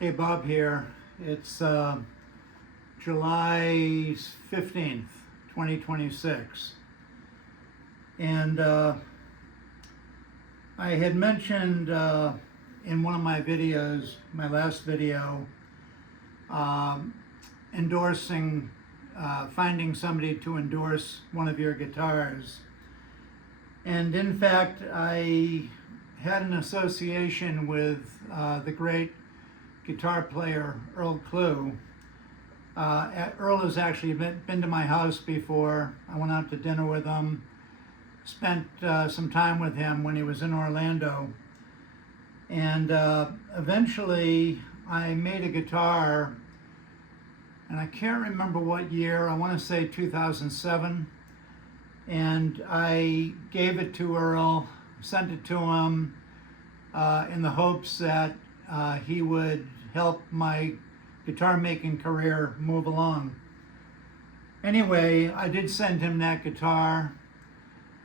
Hey, Bob here. It's July 15th, 2026. And I had mentioned in one of my videos, my last video, endorsing, finding somebody to endorse one of your guitars. And in fact, I had an association with the great guitar player Earl Klugh. Earl has actually been to my house before. I went out to dinner with him, spent some time with him when he was in Orlando, and eventually I made a guitar, and I can't remember what year. I want to say 2007, and I gave it to Earl, sent it to him in the hopes that he would help my guitar making career move along. Anyway, I did send him that guitar,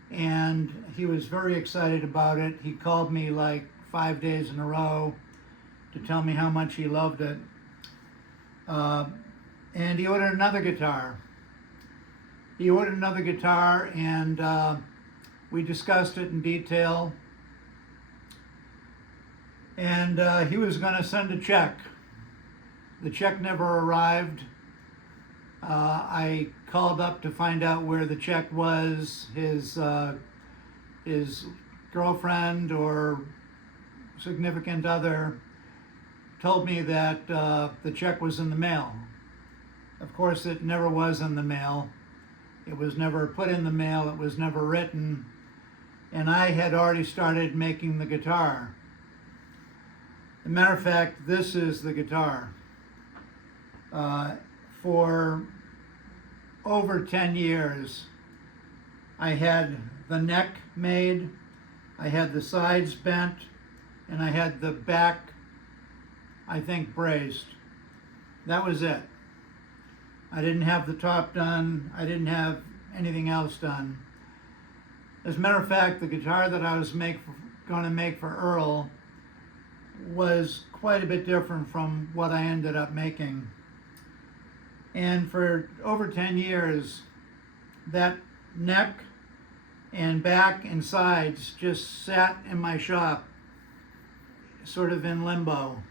and he was very excited about it. He called me like 5 days in a row to tell me how much he loved it. And he ordered another guitar. And we discussed it in detail. And he was going to send a check. The check never arrived. I called up to find out where the check was. His girlfriend or significant other told me that the check was in the mail. Of course, it never was in the mail. It was never put in the mail. It was never written. And I had already started making the guitar. As a matter of fact, this is the guitar. For over 10 years, I had the neck made, I had the sides bent, and I had the back, I think, braced. That was it. I didn't have the top done. I didn't have anything else done. As a matter of fact, the guitar that I was going to make for Earl was quite a bit different from what I ended up making. And for over 10 years, that neck and back and sides just sat in my shop, sort of in limbo.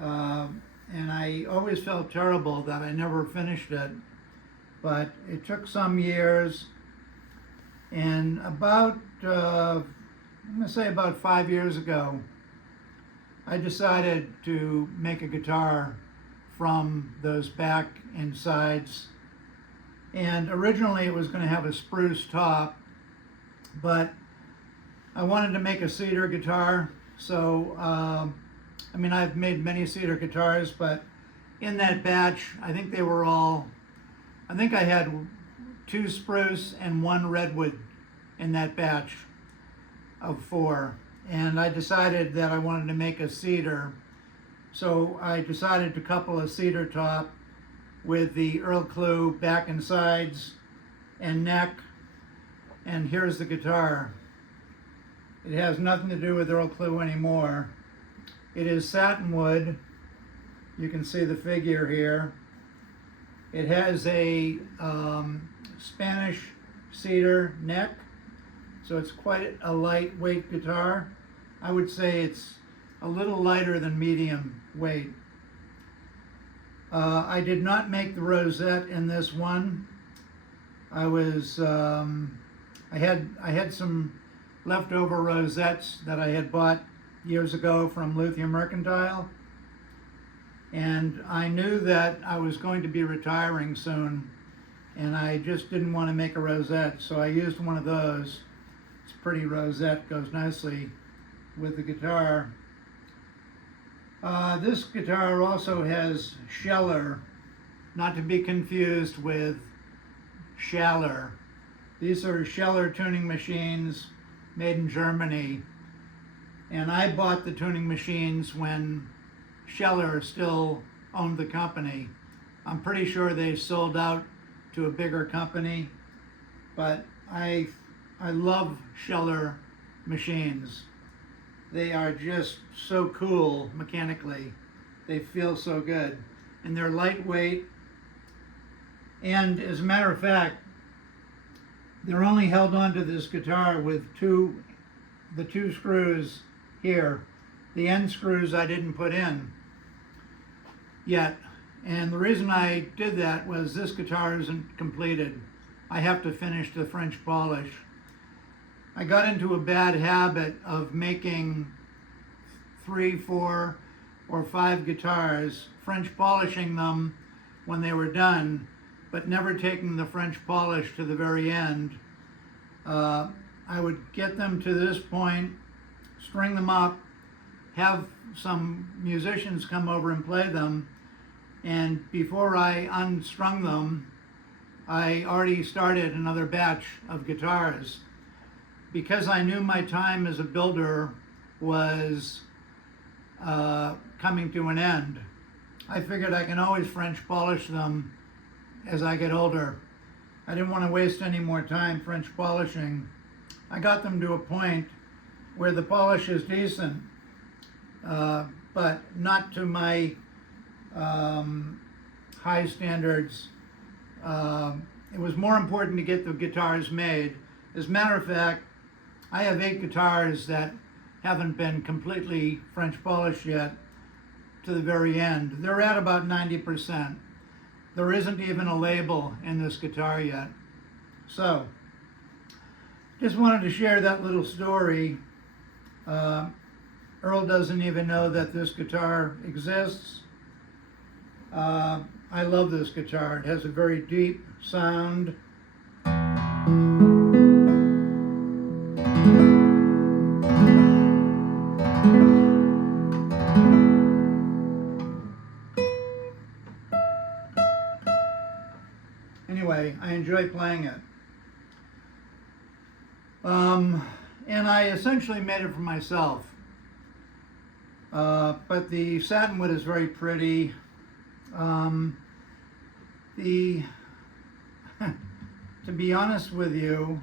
And I always felt terrible that I never finished it. But it took some years, and about, I'm going to say about 5 years ago, I decided to make a guitar from those back and sides. And originally it was going to have a spruce top, but I wanted to make a cedar guitar. So, I mean, I've made many cedar guitars, but in that batch, I think I had 2 spruce and 1 redwood in that batch of 4. And I decided that I wanted to make a cedar. So I decided to couple a cedar top with the Earl Klugh back and sides and neck. And here's the guitar. It has nothing to do with Earl Klugh anymore. It is satin wood. You can see the figure here. It has a Spanish cedar neck, so it's quite a lightweight guitar. I would say it's a little lighter than medium weight. I did not make the rosette in this one. I had some leftover rosettes that I had bought years ago from Luthier Mercantile, and I knew that I was going to be retiring soon, and I just didn't want to make a rosette, so I used one of those. It's a pretty rosette, goes nicely with the guitar. This guitar also has Scheller, not to be confused with Schaller. These are Scheller tuning machines made in Germany, and I bought the tuning machines when Scheller still owned the company. I'm pretty sure they sold out to a bigger company, but I love Scheller machines. They are just so cool mechanically. They feel so good. And they're lightweight. And as a matter of fact, they're only held onto this guitar with the two screws here. The end screws I didn't put in yet. And the reason I did that was this guitar isn't completed. I have to finish the French polish. I got into a bad habit of making 3, 4, or 5 guitars, French polishing them when they were done, but never taking the French polish to the very end. I would get them to this point, string them up, have some musicians come over and play them, and before I unstrung them, I already started another batch of guitars. Because I knew my time as a builder was coming to an end, I figured I can always French polish them as I get older. I didn't want to waste any more time French polishing. I got them to a point where the polish is decent, but not to my high standards. It was more important to get the guitars made. As a matter of fact, I have 8 guitars that haven't been completely French polished yet to the very end. They're at about 90%. There isn't even a label in this guitar yet. So, just wanted to share that little story. Earl doesn't even know that this guitar exists. I love this guitar. It has a very deep sound. Anyway, I enjoy playing it. And I essentially made it for myself. But the satinwood is very pretty. To be honest with you,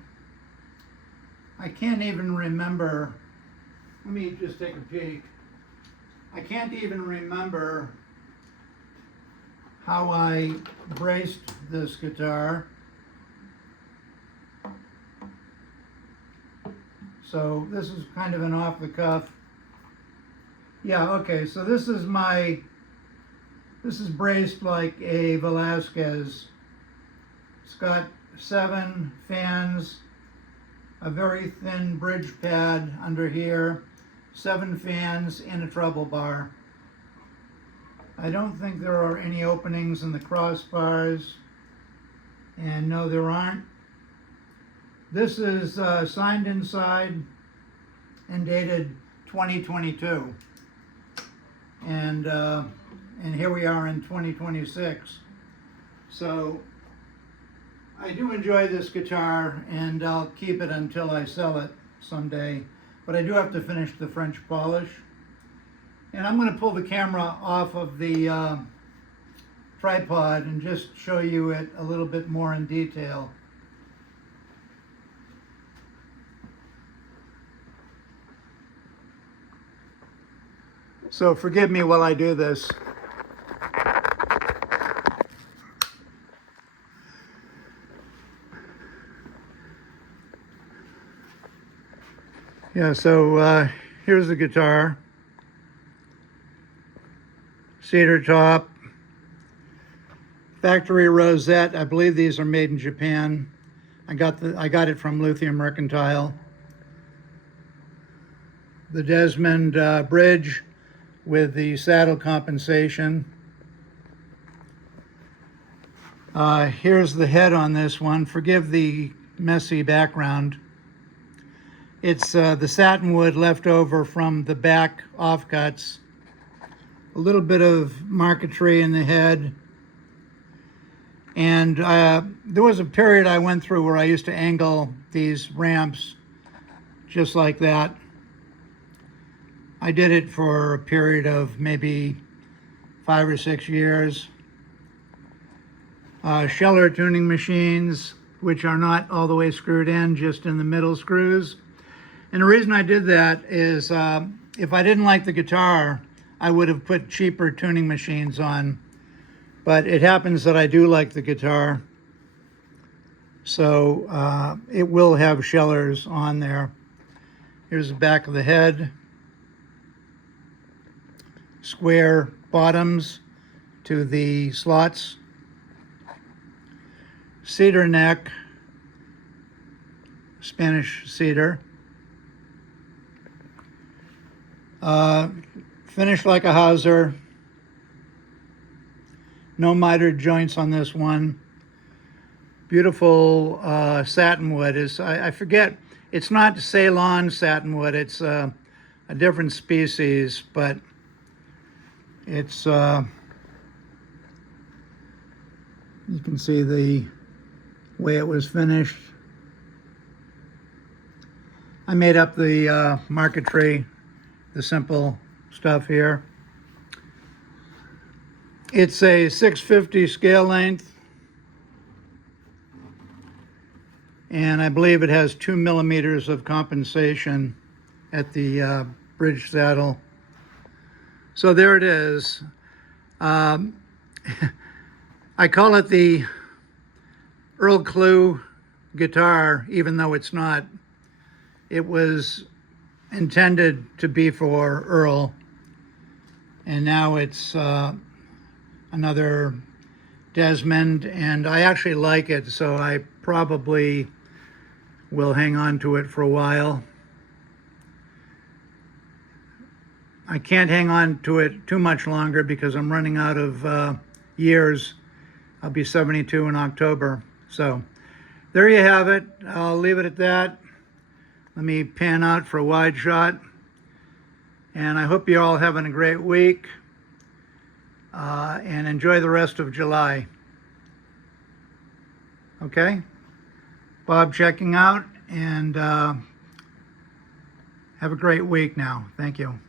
I can't even remember. Let me just take a peek. I can't even remember how I braced this guitar. So this is kind of an off the cuff. Yeah, okay, so this is braced like a Velasquez. It's got 7 fans, a very thin bridge pad under here, 7 fans, and a treble bar. I don't think there are any openings in the crossbars, and no, there aren't. This is signed inside and dated 2022, and here we are in 2026. So I do enjoy this guitar, and I'll keep it until I sell it someday, but I do have to finish the French polish. And I'm going to pull the camera off of the tripod and just show you it a little bit more in detail. So forgive me while I do this. Yeah, so here's the guitar. Cedar top, factory rosette. I believe these are made in Japan. I got it from Luthier Mercantile. The Desmond bridge with the saddle compensation. Here's the head on this one. Forgive the messy background. It's the satinwood left over from the back offcuts. A little bit of marquetry in the head. And there was a period I went through where I used to angle these ramps just like that. I did it for a period of maybe 5 or 6 years. Scheller tuning machines, which are not all the way screwed in, just in the middle screws. And the reason I did that is if I didn't like the guitar, I would have put cheaper tuning machines on. But it happens that I do like the guitar. So it will have Schellers on there. Here's the back of the head. Square bottoms to the slots. Cedar neck. Spanish cedar. Finished like a Hauser. No mitered joints on this one. Beautiful satinwood. I forget, it's not Ceylon satinwood, it's a different species, but it's, you can see the way it was finished. I made up the marquetry, the simple stuff here. It's a 650 scale length, and I believe it has 2 millimeters of compensation at the bridge saddle. So there it is. I call it the Earl Klugh guitar, even though it's not. It was intended to be for Earl, and now it's another Desmond, and I actually like it, so I probably will hang on to it for a while. I can't hang on to it too much longer because I'm running out of years. I'll be 72 in October. So there you have it. I'll leave it at that. Let me pan out for a wide shot. And I hope you're all having a great week. And enjoy the rest of July. Okay? Bob checking out, and have a great week now. Thank you.